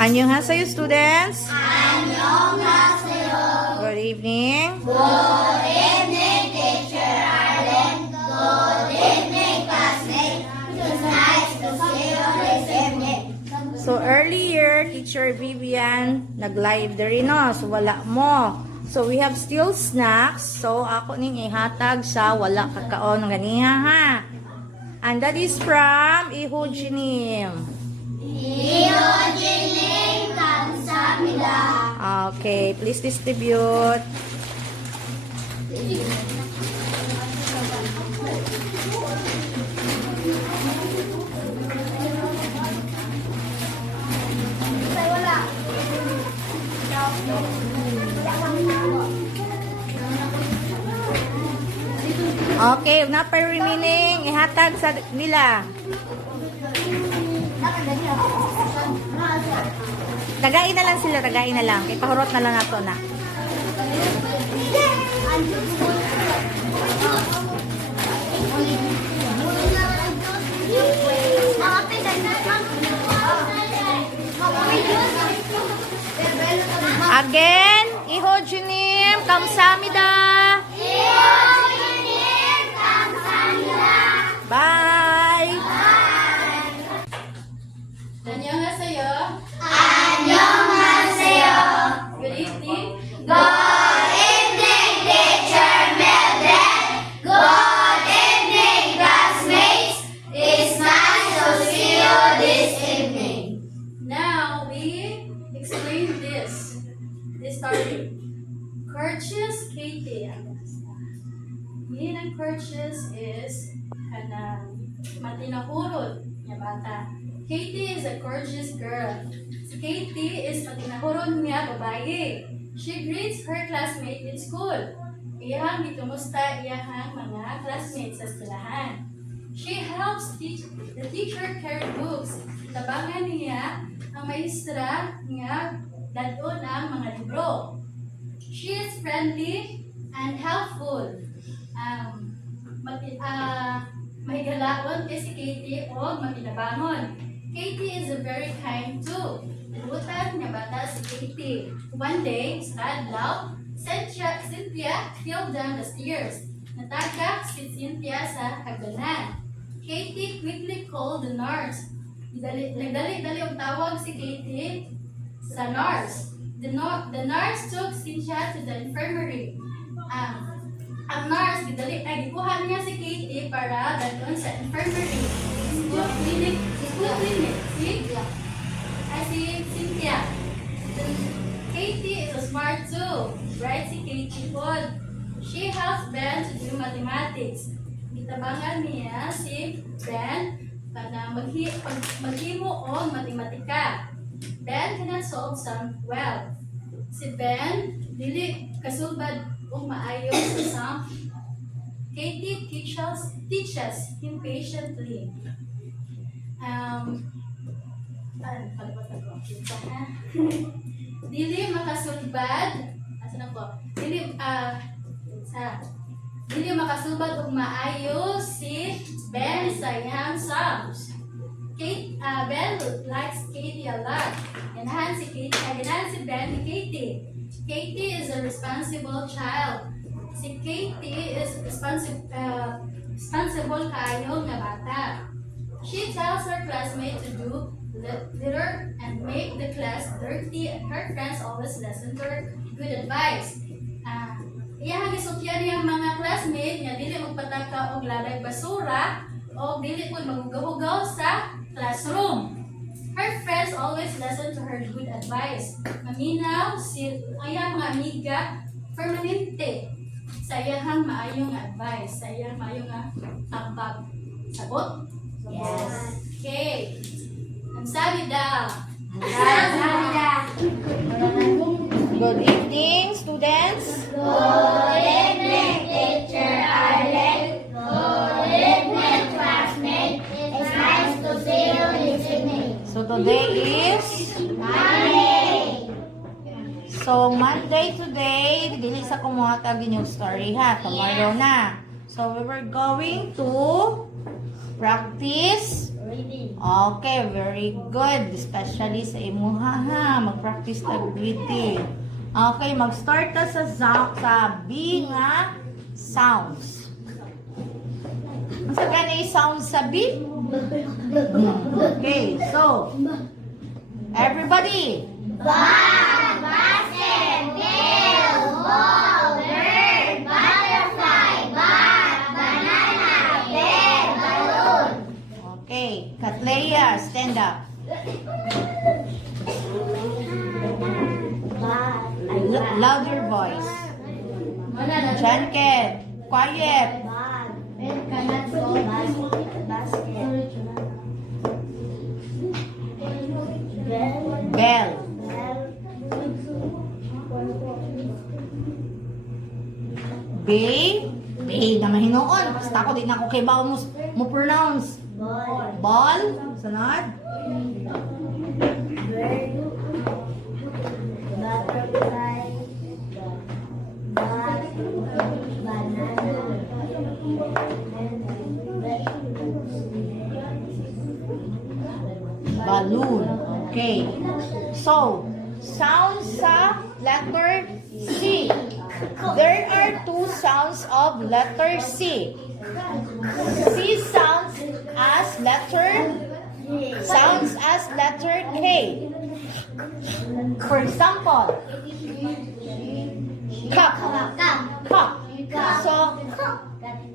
Annyeonghaseyo, students. 안녕하세요. Good evening. Good evening, teacher Arlen. Good evening, classmates. It's nice to see you this evening. So earlier, Teacher Vivian nag-live diri no. So wala mo. So we have still snacks. So ako ning ihatag sa wala kakaon ganiha ha. And that is from Ihujinim. 이호진님 감사합니다. Okay, please distribute. wala. Okay, na pa remaining ihatag sa nila. Tagain na lang sila, tagain na lang. Ipahurot na lang nato na. Again, Ihojinim, kamsamida. 이호진님 감사합니다. Bye. 안녕하세요. 안녕하세요. Good evening. Good evening, teacher Mildred. Good evening, classmates. It's nice to see you this evening. Now we explain this story. Courteous Katie. Meaning ng courteous is matinahurot niya bata. Katie is a courteous girl. Si Katie is matinahurot niya babae. She greets her classmate in school. Iyahang gitumusta iyahang mga classmates sa eskwelahan. She helps the teacher carry books. Tabangan niya ang maestra nga dadon ang mga libro. She is friendly and helpful. Mahigalaon kay si Katie o matinabangon. Katie is very kind too. Nalutan niya bata si Katie. One day, sa adlaw, Cynthia fell down the stairs. Natagak si Cynthia sa hagdanan. Katie quickly called the nurse. Nagdali-dali ang tawag si Katie sa nurse. The nurse took Cynthia to the infirmary. Ang nurse, gikuha niya si Katie para doon sa infirmary. School clinic, si Cynthia. Katie is smart too. Right si Katie pod. She helps Ben to do mathematics. Gitabangan niya si Ben para maghimo o matematika. Ben cannot solve some well. Si Ben dili kasubad o maayo sa sum. Katie teaches him patiently. Dili makasulbad. Asan ako? Dili makasulbad og maayo si Ben sa iyang sums. Ben likes Katie a lot. Ganahan si Ben ni Katie. Katie is a responsible child. Si Katie is responsible kaayo nga bata. She tells her classmates to do litter and make the class dirty, and her friends always listen to her good advice. Iyang gisukyan niyang mga classmates nga dili magpataka og lalay basura o dili pud maghugaw sa classroom. Her friends always listen to her good advice. Maminaw si ayang mga amiga permanente sa iyang maayong advice, sa iyang maayong tambag. Sabot? Yes. Okay. Kamsahamnida. Good evening, students. Good evening, teacher Arlen. Good evening, classmates. It's nice to see you this evening. So today is Monday. So Monday today, dili sa kumuhatag inyong story ha. Tomorrow na. So we were going to practice Reading. Okay, very good. Especially sa imuha ha. Mag-practice tag greeting. Okay, mag-start ta sa B nga sounds. Ang sa ganay sounds sa B? Okay, so everybody. Bat, basket, bell, ball, bird, butterfly, bat, banana, bear, balloon. Okay, Katleya, stand up. Bat, Louder voice. Janket, quiet. bat, basket, bell, Bell. B. B na mahinoon. Basta ako din ako kay bawo mo pronounce. ball, Ball. Sunod. bird, butterfly, bat, banana, Balloon. Okay. So, sounds sa letter C. There are two sounds of letter C. C sounds as letter K. For example, cup. Cup. So,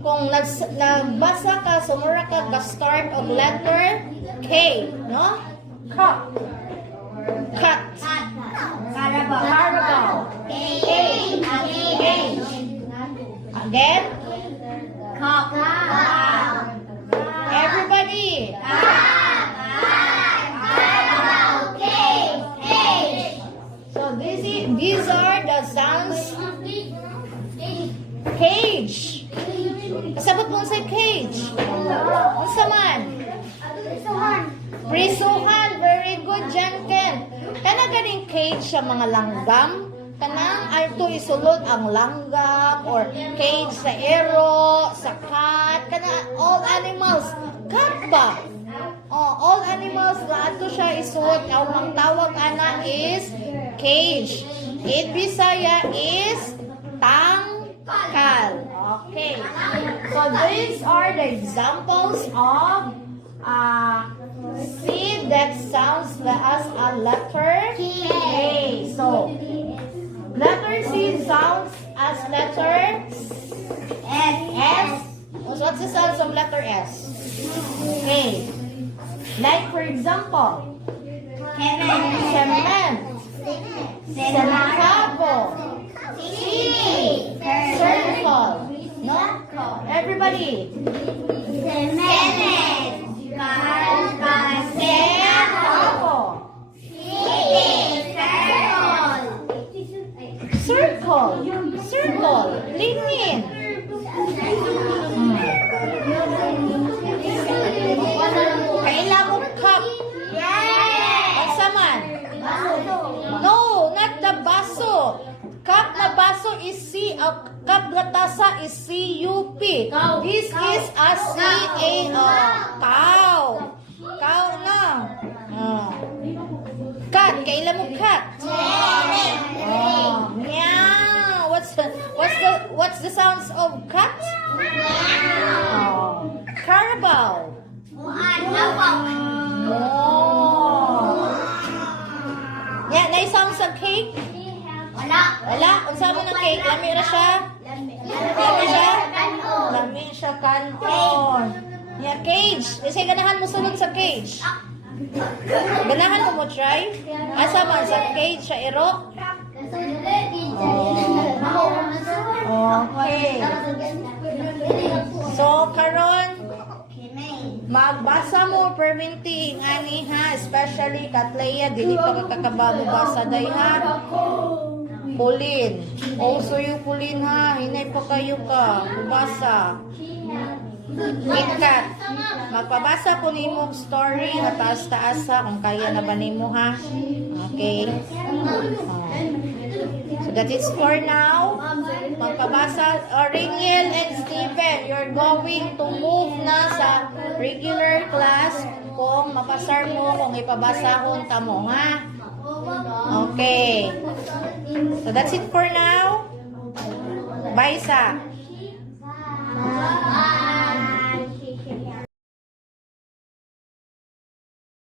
kung nagbasa ka, sumura ka start of letter K, no? Cup. Cut. Carabao. Cage. Again. Cup. Everybody. So these are the sounds. Cage. Kasabot mo sa cage. Unsa man? Prisuhan. Very good, Janken. Kana ganing cage sa mga langgam. Kanang alto isulod ang langgam or cage sa ero, sa cat, kana all animals. Cat ba? Oh, all animals na ato siya isuot. Ang tawag ana is cage. In Bisaya is tangkal. Okay. So these are the examples of C that sounds as a letter K. So letter C sounds as letter S. What's the sounds of letter S? Okay. Like for example, cement, cementado, circle. No? Everybody. Circle. Linin. Kailan mo cup? What's man? No, not the baso. Cup na baso is C. Cup na tasa is C-U-P. This is a C-A. Cow. Cow na. Cat. Kailan mo cat? Meow. What's the sounds of cat? Carabao. Yan, na-sounds of cake? Wala. Unsa mo ng cake? Lami ra siya? Lami siya kanton. Yeah, cage. Kasi ganahan mo sunod sa cage. Ganahan mo try? Asa man sa cage sa ero? Okay. So, karon magbasa mo perminting ani ha, especially Katleya, dili pa kakababo basa day ha. Pulin. Also yung pulin ha, hinay pa kayo ka. Basa. KitKat. Magpabasa po nimo og story nga taas-taas ha kung kaya na ba nimo ha. Okay. So that is for now. Magpabasa. Reniel and Stephen, you're going to move na sa regular class kung mapasar mo kung ipabasahon ta mo ha. Okay. So that's it for now. Bye sa.